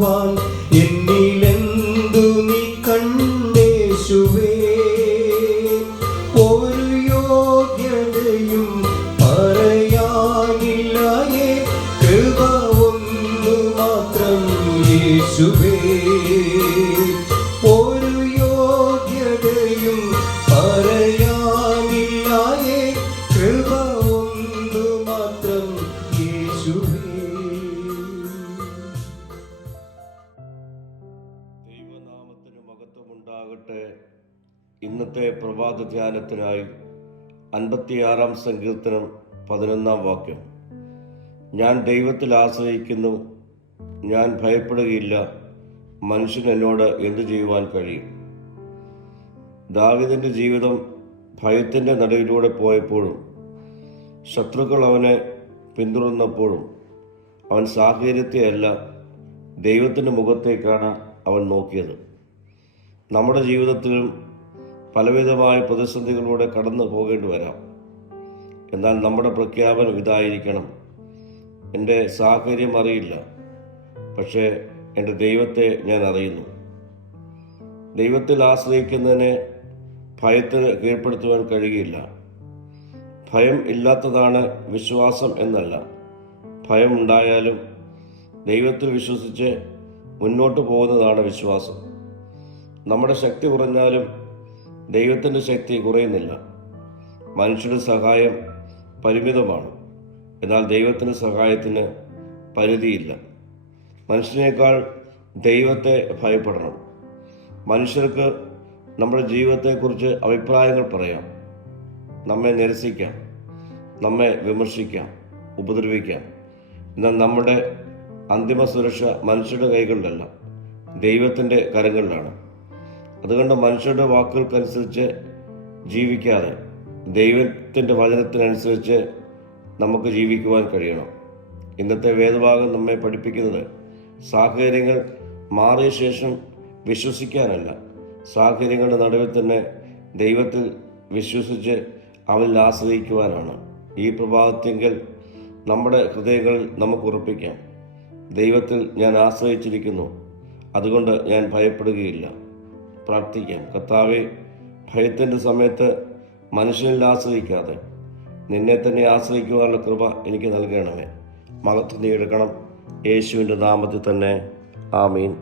ചെയ്യുവാൻ എന്നിലെന്തു നീ കണ്ടേശുവേ. ഒരു യോഗ്യതയും പറയാനില്ലായേ, കൃപ ഒന്നു മാത്രം യേശുവേ. ഒരു യോഗ്യതയും പറയാനില്ലായേ, കൃപ ഒന്നു മാത്രം യേശുവേ. ദൈവനാമത്തിന് മഹത്വമുണ്ടാകട്ടെ. ഇന്നത്തെ പ്രഭാത ധ്യാനത്തിനായി 56 സങ്കീർത്തനം 11 വാക്യം. ഞാൻ ദൈവത്തിൽ ആശ്രയിക്കുന്നു, ഞാൻ ഭയപ്പെടുകയില്ല, മനുഷ്യൻ എന്നോട് എന്തു ചെയ്യുവാൻ കഴിയും. ദാവീദിന്റെ ജീവിതം ഭയത്തിൻ്റെ നടുവിലൂടെ പോയപ്പോഴും ശത്രുക്കൾ അവനെ പിന്തുടർന്നപ്പോഴും അവൻ സാഹചര്യത്തെയല്ല ദൈവത്തിൻ്റെ മുഖത്തേക്കാണ് അവൻ നോക്കിയത്. നമ്മുടെ ജീവിതത്തിലും പലവിധമായ പ്രതിസന്ധികളിലൂടെ കടന്നു പോകേണ്ടി വരാം. എന്നാൽ നമ്മുടെ പ്രഖ്യാപനം ഇതായിരിക്കണം: എൻ്റെ സാഹചര്യം അറിയില്ല, പക്ഷേ എൻ്റെ ദൈവത്തെ ഞാൻ അറിയുന്നു. ദൈവത്തിൽ ആശ്രയിക്കുന്നതിനെ ഭയത്തിന് കീഴ്പ്പെടുത്തുവാൻ കഴിയില്ല. ഭയം ഇല്ലാത്തതാണ് വിശ്വാസം എന്നല്ല. ഭയം ഉണ്ടായാലും ദൈവത്തിൽ വിശ്വസിച്ച് മുന്നോട്ട് പോകുന്നതാണ് വിശ്വാസം. നമ്മുടെ ശക്തി കുറഞ്ഞാലും ദൈവത്തിൻ്റെ ശക്തി കുറയുന്നില്ല. മനുഷ്യരുടെ സഹായം പരിമിതമാണ്, എന്നാൽ ദൈവത്തിൻ്റെ സഹായത്തിന് പരിധിയില്ല. മനുഷ്യനേക്കാൾ ദൈവത്തെ ഭയപ്പെടണം. മനുഷ്യർക്ക് നമ്മുടെ ജീവിതത്തെക്കുറിച്ച് അഭിപ്രായങ്ങൾ പറയാം, നമ്മെ നിരസിക്കാം, നമ്മെ വിമർശിക്കാം, ഉപദ്രവിക്കാം. എന്നാൽ നമ്മുടെ അന്തിമ സുരക്ഷ മനുഷ്യരുടെ കൈകളിലല്ല, ദൈവത്തിൻ്റെ കരങ്ങളിലാണ്. അതുകൊണ്ട് മനുഷ്യരുടെ വാക്കുകൾക്കനുസരിച്ച് ജീവിക്കാതെ ദൈവത്തിൻ്റെ വചനത്തിനനുസരിച്ച് നമുക്ക് ജീവിക്കുവാൻ കഴിയണം. ഇന്നത്തെ വേദഭാഗം നമ്മെ പഠിപ്പിക്കുന്നത് സാഹചര്യങ്ങൾ മാറിയ ശേഷം വിശ്വസിക്കാനല്ല, സാഹചര്യങ്ങളുടെ നടുവിൽ തന്നെ ദൈവത്തിൽ വിശ്വസിച്ച് അവനിൽ ആശ്രയിക്കുവാനാണ്. ഈ പ്രഭാതത്തെങ്കിൽ നമ്മുടെ ഹൃദയങ്ങളിൽ നമുക്ക് ഉറപ്പിക്കാം: ദൈവത്തിൽ ഞാൻ ആശ്രയിച്ചിരിക്കുന്നു, അതുകൊണ്ട് ഞാൻ ഭയപ്പെടുകയില്ല. പ്രാർത്ഥിക്കാം. കർത്താവേ, ഭയത്തിൻ്റെ സമയത്ത് മനുഷ്യനിൽ ആശ്രയിക്കാതെ നിന്നെ തന്നെ ആശ്രയിക്കുവാനുള്ള കൃപ എനിക്ക് നൽകണമേ. മഹത്വം നീ എടുക്കണം. യേശുവിൻ്റെ നാമത്തിൽ തന്നെ. ആമീൻ.